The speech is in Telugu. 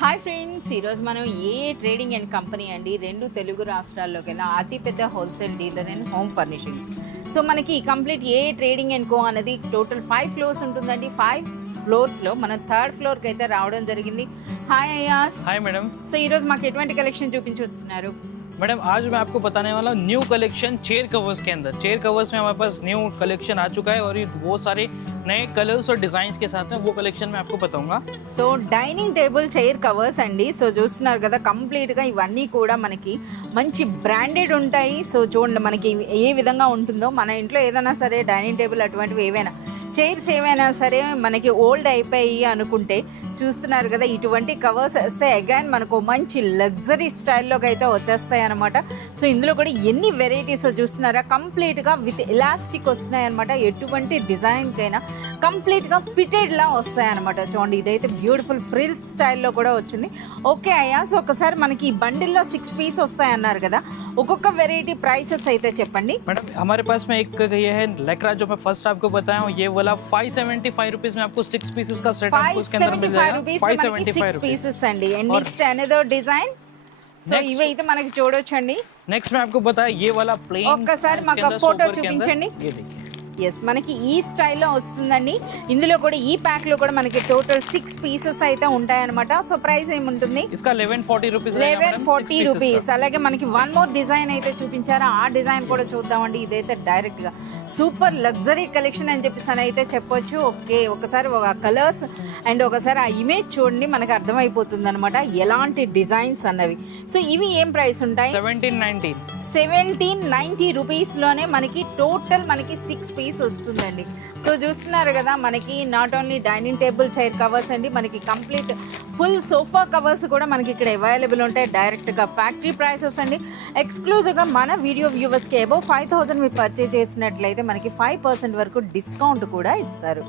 హాయ్ ఫ్రెండ్స్, ఈరోజు మనం ఏ ట్రేడింగ్ అండ్ కంపెనీ అండి రెండు తెలుగు రాష్ట్రాల్లోకెల్లా అతిపెద్ద wholesale dealer and home furnishing. So మనకి complete A trading and co అనేది టోటల్ 5 ఫ్లోర్స్ ఉంటుందండి. 5 ఫ్లోర్స్లో మనం 3rd ఫ్లోర్కి అయితే రావడం జరిగింది. హాయ్ అయాస్. Hi madam. సో ఈరోజు మాకు ఎటువంటి కలెక్షన్ చూపించుతున్నారు? मैडम आज मैं आपको बताने वाला हूँ न्यू कलेक्शन चेयर कवर्स के अंदर। चेयर कवर्स में हमारे पास न्यू कलेक्शन आ चुका है और ये बहुत सारे नए कलर्स और डिजाइन्स के साथ में वो कलेक्शन मैं आपको बताऊंगा। So dining table chair covers అండి. సో చూస్తున్నారు కదా, కంప్లీట్గా ఇవన్నీ కూడా మనకి మంచి బ్రాండెడ్ ఉంటాయి. సో చూడండి మనకి ఏ విధంగా ఉంటుందో, మన ఇంట్లో ఏదైనా సరే డైనింగ్ టేబుల్ అటువంటివి ఏవైనా చైర్స్ ఏవైనా సరే మనకి ఓల్డ్ అయిపోయి అనుకుంటే చూస్తున్నారు కదా, ఇటువంటి కవర్స్ వస్తే అగైన్ మనకు మంచి లగ్జరీ స్టైల్లోకి అయితే వచ్చేస్తాయి అనమాట. సో ఇందులో కూడా ఎన్ని వెరైటీస్ చూస్తున్నారా, కంప్లీట్గా విత్ ఎలాస్టిక్ వస్తున్నాయి అనమాట. ఎటువంటి డిజైన్కైనా కంప్లీట్గా ఫిటెడ్లా వస్తాయి అనమాట. చూడండి, ఇదైతే బ్యూటిఫుల్ ఫ్రిల్స్ స్టైల్లో కూడా వచ్చింది. ఓకే అయ్యా, సో ఒకసారి మనకి ఈ బండిల్లో 6 పీస్ వస్తాయి అన్నారు కదా, ఒక్కొక్క వెరైటీ ప్రైసెస్ అయితే చెప్పండి. मैडम हमारे पास में एक ये है लेकरा जो मैं फर्स्ट आपको बताया हूँ, ये वाला 575 रुपीज में आपको 6 पीसेस का सेट आपको इसके अंदर मिल जाएगा। 575 पीसेस अंडी. And next another design. So ఇవి అయితే మనకి చూడొచ్చండి. नेक्स्ट मैं आपको बताया ये वाला प्लेन, ఒక్కసారి మాకు ఫోటో చూపించండి. ये देखिए, ఎస్, మనకి ఈ స్టైల్లో వస్తుందండి. ఇందులో కూడా ఈ ప్యాక్లో కూడా మనకి టోటల్ 6 పీసెస్ అయితే ఉంటాయన్నమాట. సో ప్రైస్ ఏముంటుంది? इसका 1140 रुपीज 1140 రూపీస్. అలాగే మనకి వన్ మోర్ డిజైన్ అయితే చూపించారా, ఆ డిజైన్ కూడా చూద్దామండి. ఇదైతే డైరెక్ట్గా సూపర్ లగ్జరీ కలెక్షన్ అని చెప్పేసి అయితే చెప్పొచ్చు. ఓకే, ఒకసారి ఒక కలర్స్ అండ్ ఒకసారి ఆ ఇమేజ్ చూడండి, మనకు అర్థమైపోతుంది అనమాట ఎలాంటి డిజైన్స్ అన్నవి. సో ఇవి ఏం ప్రైస్ ఉంటాయి? 1790 రూపీస్లోనే మనకి టోటల్ మనకి 6 పీస్ వస్తుందండి. సో చూస్తున్నారు కదా, మనకి not only dining table chair covers అండి, మనకి కంప్లీట్ ఫుల్ సోఫా కవర్స్ కూడా మనకి ఇక్కడ అవైలబుల్ ఉంటాయి. డైరెక్ట్గా ఫ్యాక్టరీ ప్రైసెస్ అండి. ఎక్స్క్లూజివ్గా మన వీడియో వ్యూవర్స్కి అబౌవ్ 5000 మీరు పర్చేజ్ చేసినట్లయితే మనకి 5% వరకు డిస్కౌంట్ కూడా ఇస్తారు.